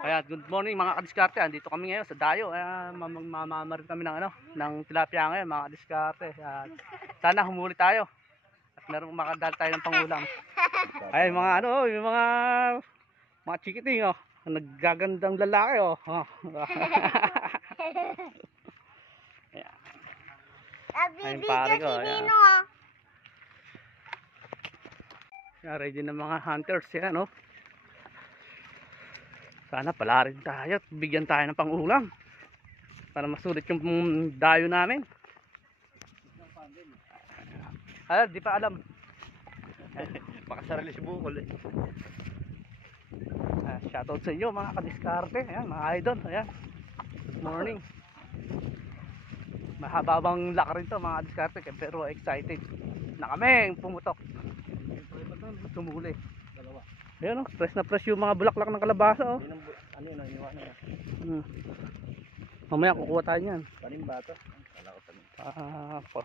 Ayan, good morning mga kadiskarte. Andito kami ngayon sa Dayo. Mamamarin kami ng ng tilapia ngayon mga kadiskarte. Sana humuli tayo. At meron makadal tayo ng pangulam. Ay mga yung mga chikiting naggagandang lalaki Ayun pare ko. Ready na mga hunters yan Sana pala rin tayo at bigyan tayo ng pangulam para masulit yung dayo namin. Di pa alam. Makasarili si Bukol Shoutout sa inyo mga kadiskarte. Ayan, mga idol. Ayan. Good morning. Mahababang laka rin to mga kadiskarte pero excited na kami pumutok. Sumuli. Ayan fresh na fresh yung mga bulaklak ng kalabasa Ano yun, iniwanan na. Mamaya kukuha tayo yan. Panim ba ito? Kala ko panim. Po.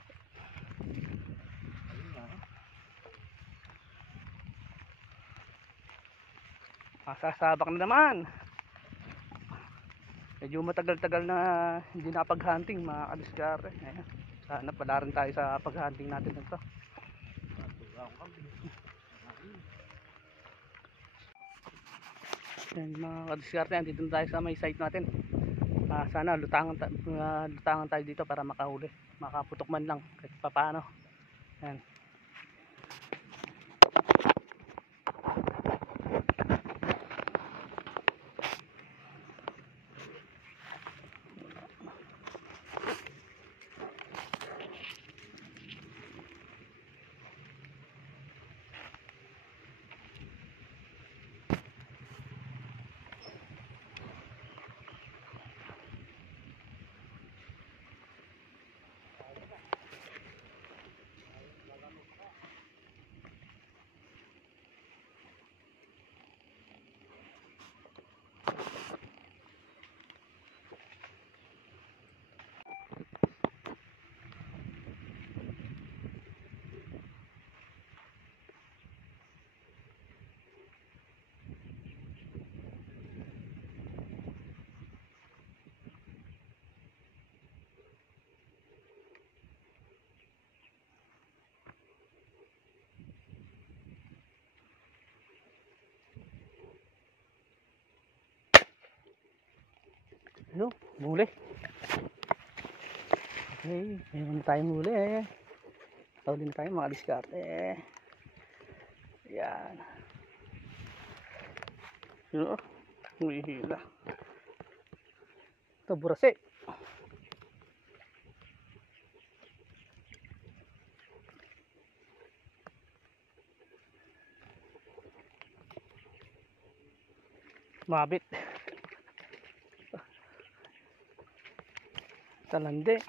Sasabak na naman. Medyo matagal-tagal na hindi napag-hunting mga kadiskarte. Ayan. Sana pala rin tayo sa pag-hunting natin ito. Yan mga kadiskarte, andito tayo sa may site natin. Sana lutangan tayo dito para makahuli, makaputok man lang kahit papaano. Yan. Muli. Okay, mayroon na tayong muli Huli na tayo mga diskarte Yan. Humihila. Ito, burase. Mabit. Talande.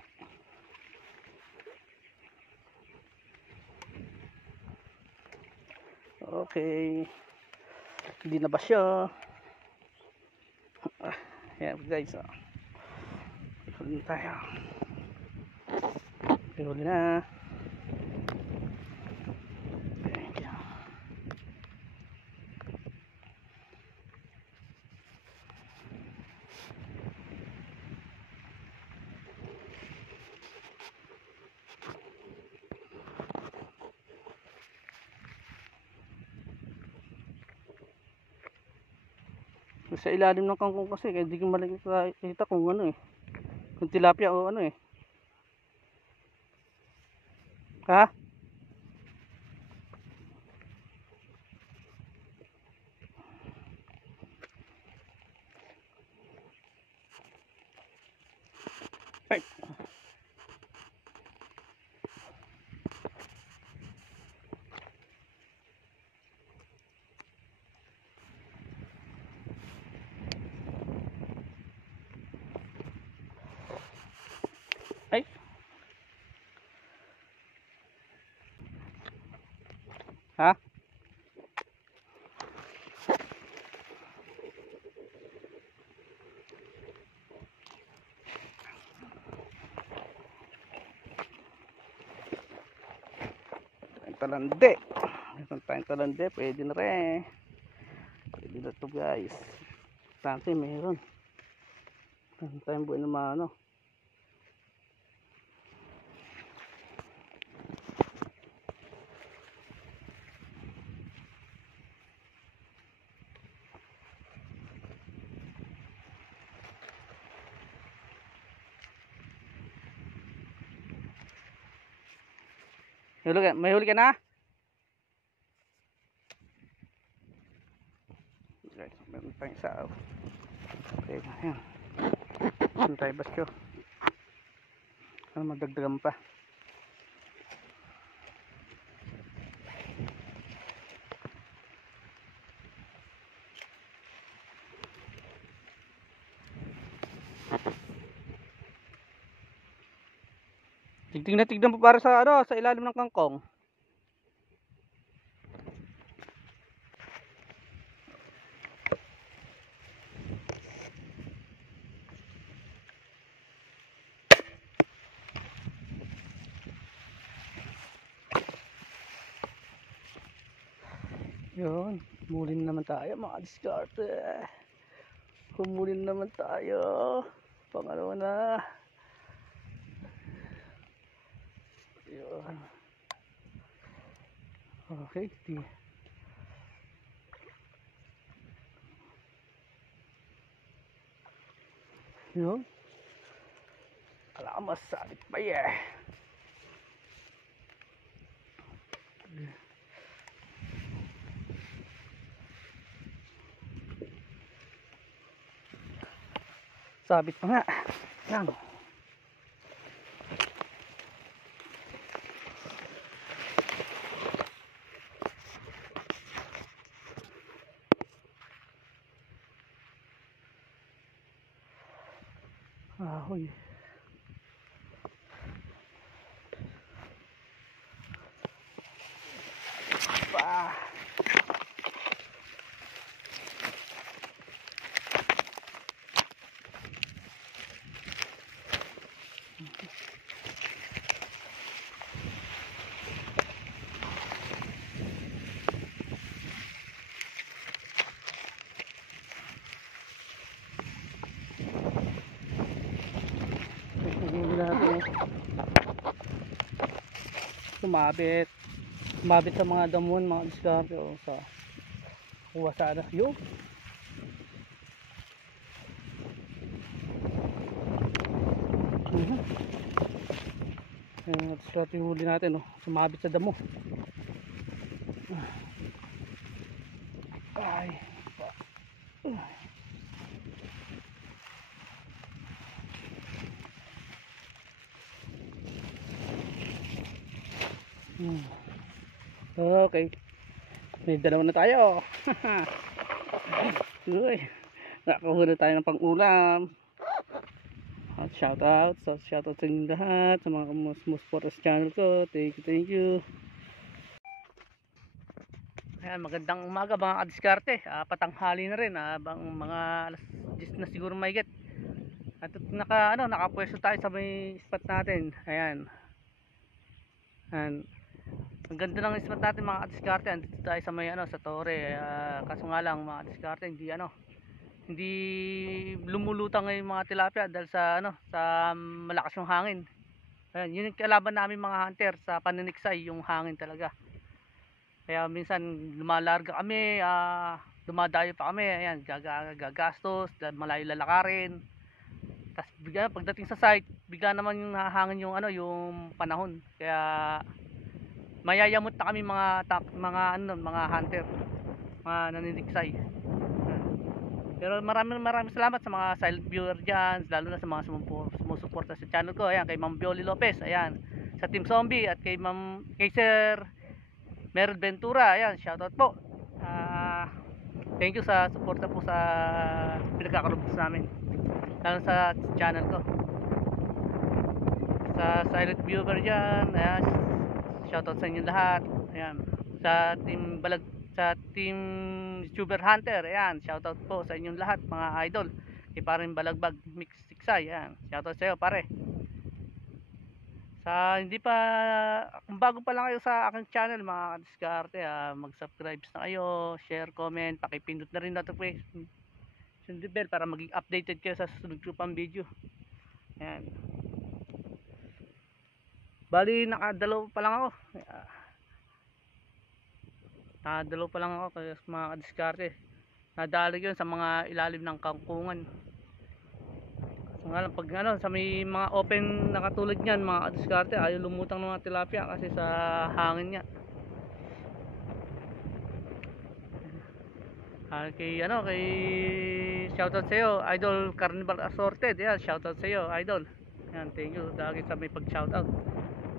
Okay. Hindi na ba siya? Ayan guys. Huli tayo. Huli na. Sa ilalim ng kangkong kasi kaya hindi ko makita kung kung tilapia o ha? Ay. Ay. Ha? Talande. Meron tayong talande, pwede na rin. Pwede na to guys. Tante meron. Meron tayong buwan naman ano. May huli ka na? Guys, meron tayong isa. Okay, ayan. Saan tayo basyo? Ano madagdagan pa? Tignan po para sa ano, sa ilalim ng kangkong. Yun, humulin naman tayo mga diskarte. Humulin naman tayo. Pangalawa na. Yun. Okay, yun. Alam, masakit pa eh. Sabit pa nga. Yan. Ahoy. Pa. Sumabit sa mga damon, mga diskarte o sa kuha sana yun. Yung diskarte huli natin, sumabit sa damo. Ay okay, may dalawa na tayo. Uy, nakakuha na tayo ng pang-ulam. Shout out sa inyong lahat sa mga kamusmusport sa channel ko. Thank you. Ayan, magandang umaga mga kadiskarte. Patanghali na rin, bang mga alas 10 na siguro mahigit. At nakapwesto tayo sa may spot natin. Ayan. Ang ganda ng spot natin mga kadiskarte. Andito tayo sa may sa Torre. Kaso nga lang mga kadiskarte, hindi lumulutang yung mga tilapia dahil sa sa malakas yung hangin. Ayan, yun yung kalaban namin mga hunter sa paniniksay, yung hangin talaga. Kaya minsan lumalarga kami, dumadayo pa kami, ayan, gagastos, malayo lalakarin. Tapos bigla pagdating sa site, bigla naman yung hahangin yung yung panahon. Kaya mayayamot na kami mga hunter, mga naniniksay. Pero maraming salamat sa mga silent viewer dyan, lalo na sa mga sumusuporta sa channel ko. Ayan, kay Ma'am Bioli Lopez, ayan, sa Team Zombie, at kay Sir Meryl Ventura, ayan, shoutout po. Thank you sa suporta po sa pinagkakalubos namin, lalo sa channel ko. Sa silent viewer dyan, ayan, shoutout sa inyo lahat. Ayan, sa Team YouTuber Hunter, ayan, shoutout po sa inyong lahat mga idol. Kay paring Balagbag Mix Siksay, ayan, shoutout sa iyo pare. Sa hindi pa, kung bago pa lang kayo sa aking channel mga kadiskarte, mag-subscribe na kayo, share, comment, pakipindot na rin notification bell para maging updated kayo sa susunod ko pang video. Ayan. Bali nakadalaw pa lang ako. Nakadalaw pa lang ako kaya mga kadiskarte. Nadali ko yun sa mga ilalim ng kangkungan. So nga lang pag ano, sa may mga open na katulad niyan mga kadiskarte, ayaw lumutang ng mga tilapia kasi sa hangin niya. Kay ano, kay shoutout sa iyo, Idol Carnival Assorted. Yan, shoutout sa iyo, Idol. Yan, thank you dahil sa may pag-shoutout.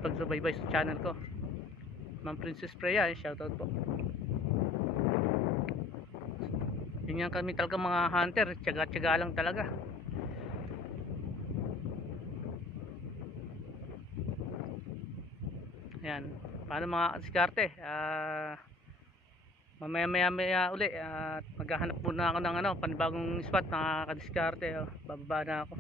Pagsubaybay sa channel ko. Ma'am Princess Freya, shoutout po. Yun yan kami talaga mga hunter, tiyaga-tiyaga lang talaga. Yan, paano mga diskarte? Mamaya uli at maghahanap muna ako ng ano, panibagong spot mga kadiskarte. Bababa na ako.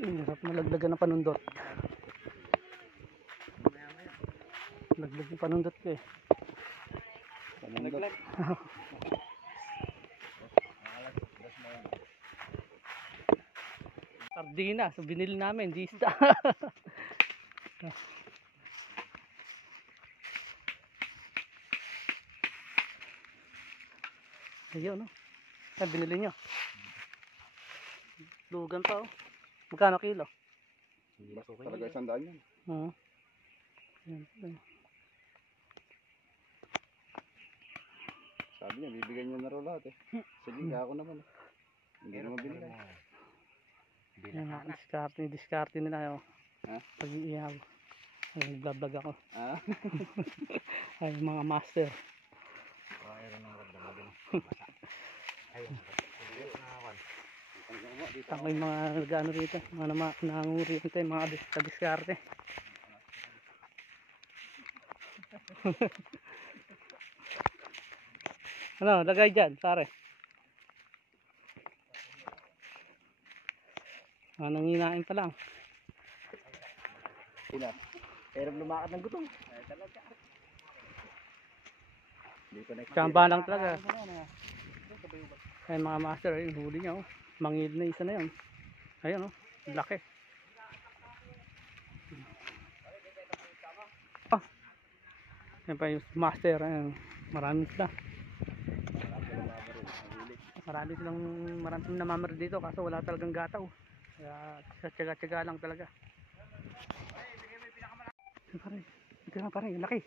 Hirap malagdagan ng panundot. Laglag yung panundot ko eh. Panundot. Sardina, so binili namin, Gista. Ayun, no? Saan binili nyo? Lugan pa, oh. Magkano kilo? Talaga 100 yan. Oo. Sabi niya, bibigyan niya na raw lahat eh. Sige, ako naman eh. Hindi naman binigay. Yan nga, diskarte nila, oh. Ha? Pag-iihaw. Ay, nagbablog ako. Ah? Ay, mga master. Ako yung mga nag-ano rito, mga nangunguriyente, mga diskarte. Ano, lagay dyan, pare. Nanginain pa lang. Sina? Pero lumakad ng gutom. Ay, talaga. Tsamba lang talaga. Ay, mga master, yung huli niya, oh. Mangil na isa na yun. Ayun, oh. Laki. Oh. Yan pa yung master. Ayun. Marami sila. Marami silang namamar dito kaso wala talagang gataw. Kaya tiyaga-tiyaga lang talaga. Pare, laki.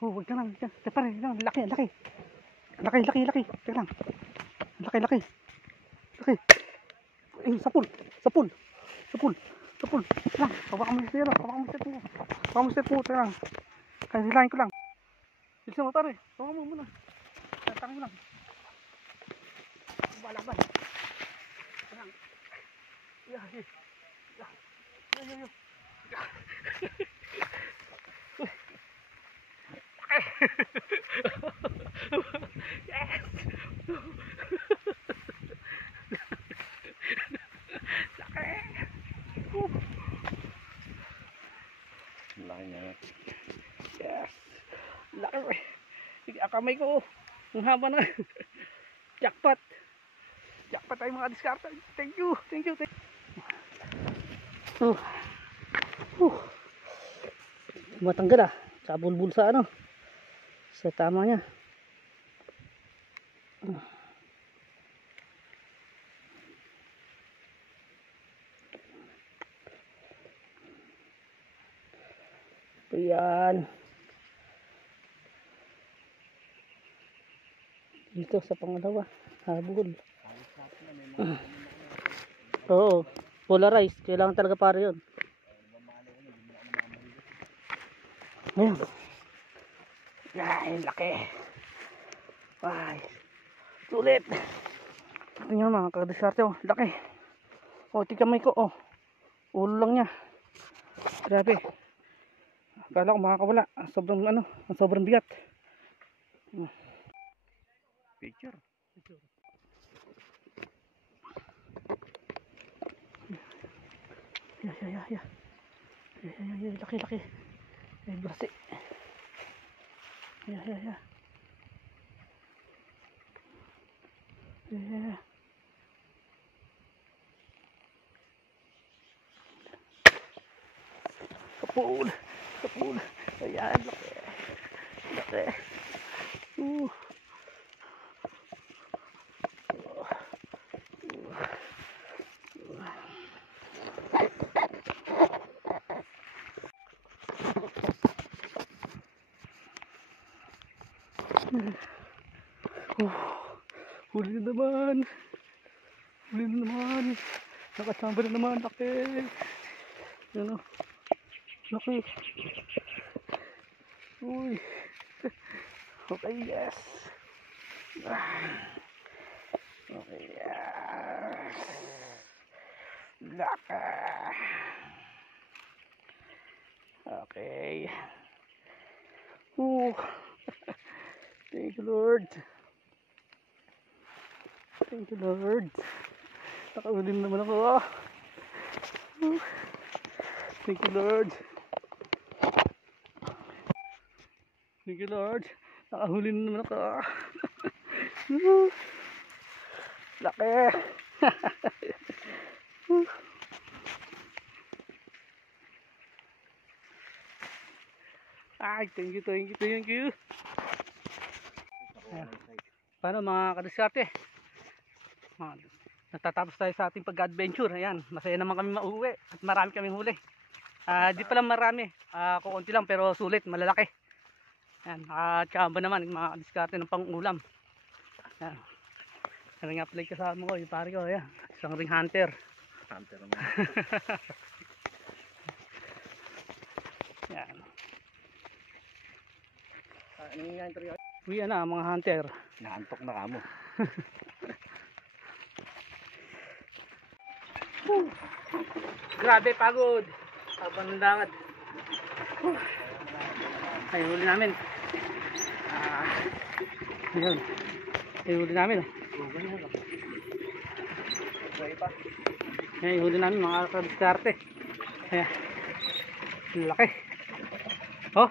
Oh, wag ka lang. Pare, laki. Laki. Teka lang. Laki. Ay, sapul. Lang, hawakan mo siya. Hawakan mo siya. Teka lang. Kaya hilahin ko lang. Bilisan mo pare. Hawakan mo muna. Tatangin mo lang. Balaban. Lang. Yo. Yes. Laki. Laki niya. Yes. Laki. Kamay ko. Ang haba na. Jackpot tayo mga diskarte. Thank you. Matanggal sa bulbul sa ano, sa tama niya. Ayan dito sa pangalawa habol. Oo, polarized. Kailangan talaga pare yun. Ayan. Ay, laki. Ay, sulit. Ayan mga kadiskarte, oh. Laki. Oh, tikamay ko, oh. Ulo lang niya. Grabe. Akala ko makakawala. Sobrang bigat. Picture. Yeah. Laki. Ay, burasi. Yeah. Yeah. Kapul. Ayan, laki. Uh. Huli na naman. Nakasamba na naman, laki. Ano? Laki. Uy. Okay, yes. Okay, yes. Laki. Okay. Thank you, Lord. Nakahuli na naman ako. Thank you, Lord. Nakahuli na naman ako. Laki. Ay, thank you. Paano mga kadiskarte? Natatapos tayo sa ating pag-adventure. Ayan, masaya naman kami mauwi at marami kaming huli. Di pala marami, kukunti lang pero sulit, malalaki. Ayan, nakachamba naman mga kadiskarte ng pang-ulam. Ayan. Ano nga pala yung kasama ko, yung pare ko, ayan, isang ring hunter. Naman. Ayan. Uwi na mga hunter. Naantok na kamo. Grabe pagod. Habang ng lakad. Ay huli namin. Ayun. Ay huli namin. Ay huli namin mga kadiskarte. Ayan. Laki. Oh.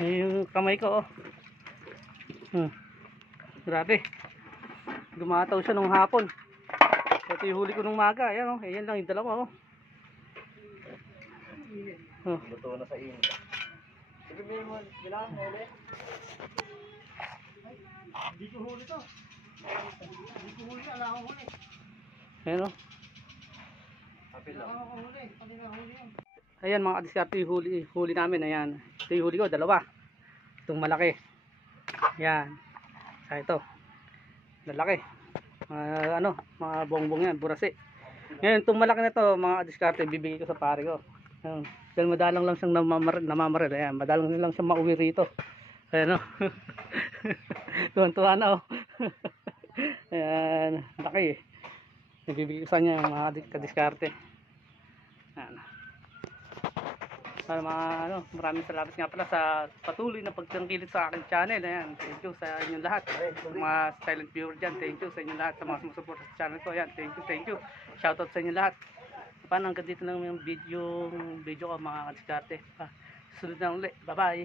Ay yung kamay ko oh. Grabe. Gumataw siya nung hapon. Ito yung huli ko nung maga. Ayan oh. Ayan lang yung dalawa oh. Luto na sa inyo. Sige mo, bilang huli. Hindi ko huli to. Wala akong huli. Ayan oh. Kapil lang. Ayan mga kadiskarte yung huli namin. Ayan. Ito yung huli ko, dalawa. Itong malaki. Ayan. Sa ito. Lalaki. Mga bongbong yan, burasi. Ngayon, itong malaki na ito, mga kadiskarte, bibigay ko sa pare ko. Ayan. Dahil madalang lang siyang namamaril. Ayan, madalang lang siyang mauwi rito. Ayan o. Tuwan-tuwa na o. Ayan, laki eh. Bibigay ko sa kanya yung mga kadiskarte. Ayan. Maraming salamat nga pala sa patuloy na pagtangkilik sa aking channel. Ayan, thank you sa inyong lahat. Mga silent viewer dyan, thank you sa inyong lahat. Sa mga sumusuporta sa channel ko, ayan, thank you. Shoutout sa inyong lahat. Paano hanggang dito lang yung video ko mga kadiskarte. Susunod na ulit. Bye bye.